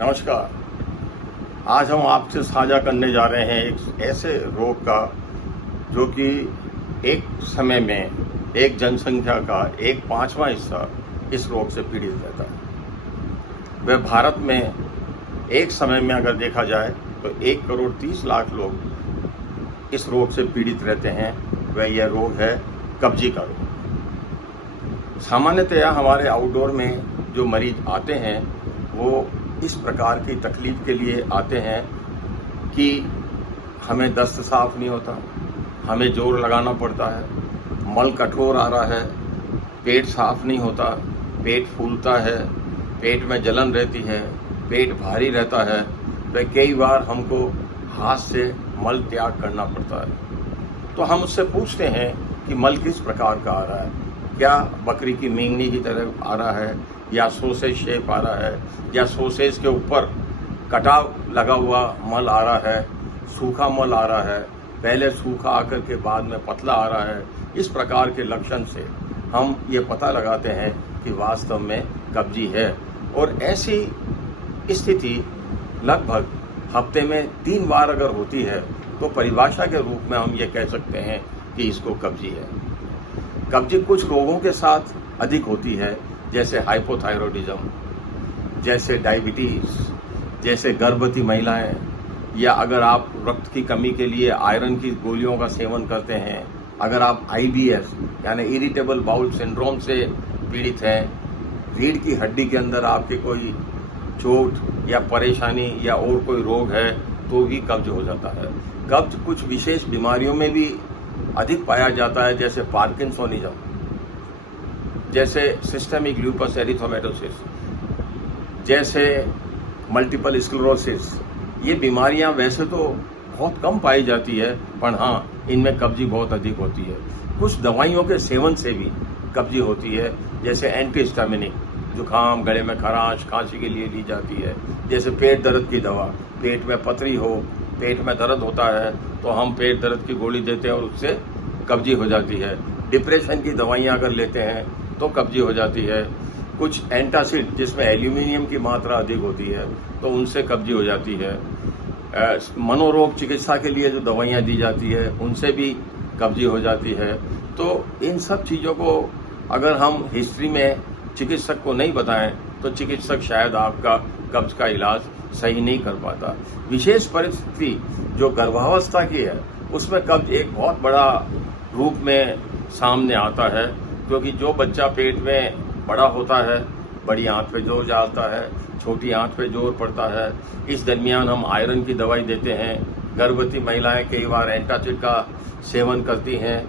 नमस्कार। आज हम आपसे साझा करने जा रहे हैं एक ऐसे रोग का जो कि एक समय में एक जनसंख्या का 1/5वां हिस्सा इस रोग से पीड़ित रहता है। वह भारत में एक समय में अगर देखा जाए तो 1,30,00,000 लोग इस रोग से पीड़ित रहते हैं। वह यह रोग है कब्जी का रोग। सामान्यतया हमारे आउटडोर में जो मरीज आते हैं वो इस प्रकार की तकलीफ के लिए आते हैं कि हमें दस्त साफ नहीं होता, हमें जोर लगाना पड़ता है, मल कठोर आ रहा है, पेट साफ नहीं होता, पेट फूलता है, पेट में जलन रहती है, पेट भारी रहता है। वह कई बार हमको हाथ से मल त्याग करना पड़ता है। तो हम उससे पूछते हैं कि मल किस प्रकार का आ रहा है, क्या बकरी की मींगनी की तरह आ रहा है, या सोसेज शेप आ रहा है, या सोसेज के ऊपर कटाव लगा हुआ मल आ रहा है, सूखा मल आ रहा है, पहले सूखा आकर के बाद में पतला आ रहा है। इस प्रकार के लक्षण से हम ये पता लगाते हैं कि वास्तव में कब्जी है। और ऐसी स्थिति लगभग हफ्ते में 3 बार अगर होती है तो परिभाषा के रूप में हम ये कह सकते हैं कि इसको कब्जी है। कब्जी कुछ रोगों के साथ अधिक होती है, जैसे हाइपोथायरॉयडिज्म, जैसे डायबिटीज़, जैसे गर्भवती महिलाएं, या अगर आप रक्त की कमी के लिए आयरन की गोलियों का सेवन करते हैं, अगर आप IBS यानी इरिटेबल बाउल सिंड्रोम से पीड़ित हैं, रीढ़ की हड्डी के अंदर आपके कोई चोट या परेशानी या और कोई रोग है तो भी कब्ज हो जाता है। कब्ज कुछ विशेष बीमारियों में भी अधिक पाया जाता है, जैसे पार्किंसोनिज्म, जैसे सिस्टेमिक लूपस एरिथ्रोमेटोसिस, जैसे मल्टीपल स्क्लेरोसिस। ये बीमारियां वैसे तो बहुत कम पाई जाती है, पर हाँ, इनमें कब्जी बहुत अधिक होती है। कुछ दवाइयों के सेवन से भी कब्जी होती है, जैसे एंटीहिस्टामिनिक, जुकाम, गले में खराश, खांसी के लिए ली जाती है। जैसे पेट दर्द की दवा, पेट में पथरी हो, पेट में दर्द होता है तो हम पेट दर्द की गोली देते हैं और उससे कब्जी हो जाती है। डिप्रेशन की दवाइयाँ अगर लेते हैं तो कब्जी हो जाती है। कुछ एंटासिड जिसमें एल्यूमिनियम की मात्रा अधिक होती है तो उनसे कब्जी हो जाती है। मनोरोग चिकित्सा के लिए जो दवाइयाँ दी जाती है उनसे भी कब्जी हो जाती है। तो इन सब चीज़ों को अगर हम हिस्ट्री में चिकित्सक को नहीं बताएं तो चिकित्सक शायद आपका कब्ज का इलाज सही नहीं कर पाता। विशेष परिस्थिति जो गर्भावस्था की है उसमें कब्ज एक बहुत बड़ा रूप में सामने आता है, क्योंकि जो बच्चा पेट में बड़ा होता है, बड़ी आंत पे जोर डालता है, छोटी आंत पे जोर पड़ता है। इस दरमियान हम आयरन की दवाई देते हैं। गर्भवती महिलाएं कई बार एंटासिड का सेवन करती हैं।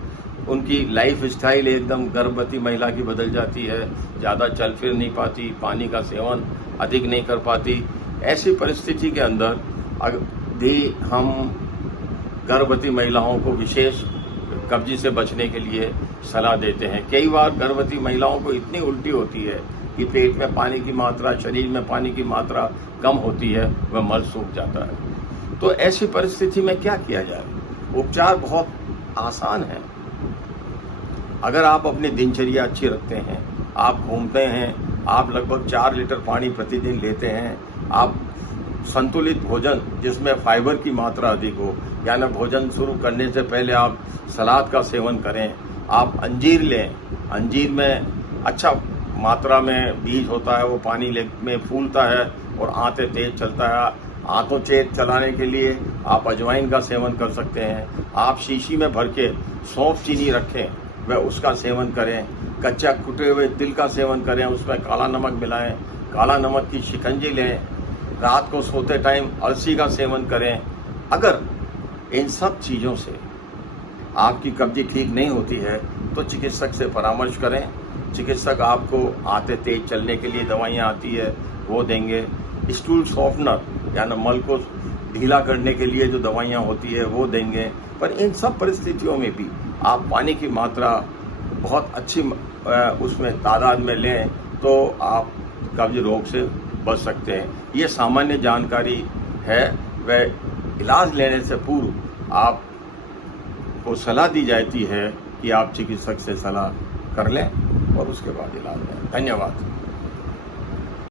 उनकी लाइफ स्टाइल एकदम गर्भवती महिला की बदल जाती है, ज़्यादा चल फिर नहीं पाती, पानी का सेवन अधिक नहीं कर पाती। ऐसी परिस्थिति के अंदर यदि हम गर्भवती महिलाओं को विशेष कब्जी से बचने के लिए सलाह देते हैं। कई बार गर्भवती महिलाओं को इतनी उल्टी होती है कि पेट में पानी की मात्रा, शरीर में पानी की मात्रा कम होती है, वह मल सूख जाता है। तो ऐसी परिस्थिति में क्या किया जाए? उपचार बहुत आसान है। अगर आप अपनी दिनचर्या अच्छी रखते हैं, आप घूमते हैं, आप लगभग 4 लीटर पानी प्रतिदिन लेते हैं, आप संतुलित भोजन जिसमें फाइबर की मात्रा अधिक हो, यानी भोजन शुरू करने से पहले आप सलाद का सेवन करें, आप अंजीर लें, अंजीर में अच्छा मात्रा में बीज होता है, वो पानी में फूलता है और आंतें तेज चलता है। आंतों तेज चलाने के लिए आप अजवाइन का सेवन कर सकते हैं। आप शीशी में भर के सौंफ चीनी रखें, वह उसका सेवन करें। कच्चा कुटे हुए तिल का सेवन करें, उसमें काला नमक मिलाएं, काला नमक की शिकंजी लें। रात को सोते टाइम अलसी का सेवन करें। अगर इन सब चीज़ों से आपकी कब्जी ठीक नहीं होती है तो चिकित्सक से परामर्श करें। चिकित्सक आपको आंतें तेज चलने के लिए दवाइयाँ आती है वो देंगे। स्टूल सॉफ्टनर यानी मल को ढीला करने के लिए जो दवाइयाँ होती है वो देंगे। पर इन सब परिस्थितियों में भी आप पानी की मात्रा बहुत अच्छी उसमें तादाद में लें तो आप कब्ज रोग से बच सकते हैं। ये सामान्य जानकारी है। वह इलाज लेने से पूर्व आपको सलाह दी जाती है कि आप चिकित्सक से सलाह कर लें और उसके बाद इलाज लें। धन्यवाद।